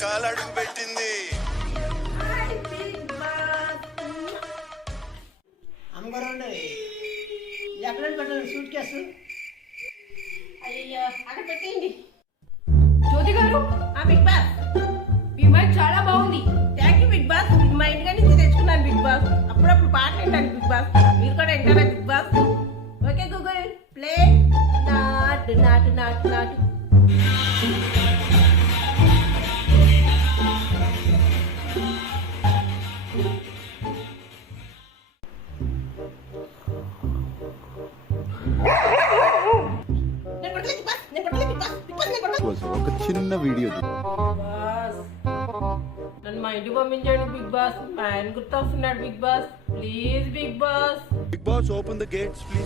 కాలడుగు పెట్టింది. అమ్మగారు ఎక్కడ పెట్టండి సూట్ కేసు. అయ్యో అక్కడ పెట్టేయండి. జ్యోతి గారు, బిగ్ బాస్ మీ మైక్ చాలా బాగుంది. Thank you Bigg Boss. మా ఇంటి నుంచి తెచ్చుకున్నాను బిగ్ బాస్. అప్పుడప్పుడు పాటలు వింటాను బిగ్ బాస్. మీరు కూడా వింటారా Bigg Boss? Okay Google play. Naatu Naatu Naatu నాటు. ఒక చిన్న వీడియో నన్ను మా ఇంటికి పంపించాడు బిగ్ బాస్. మా ఆయన గుర్తొస్తున్నాడు Bigg Boss. Please Bigg Boss. Bigg Boss open the gates please.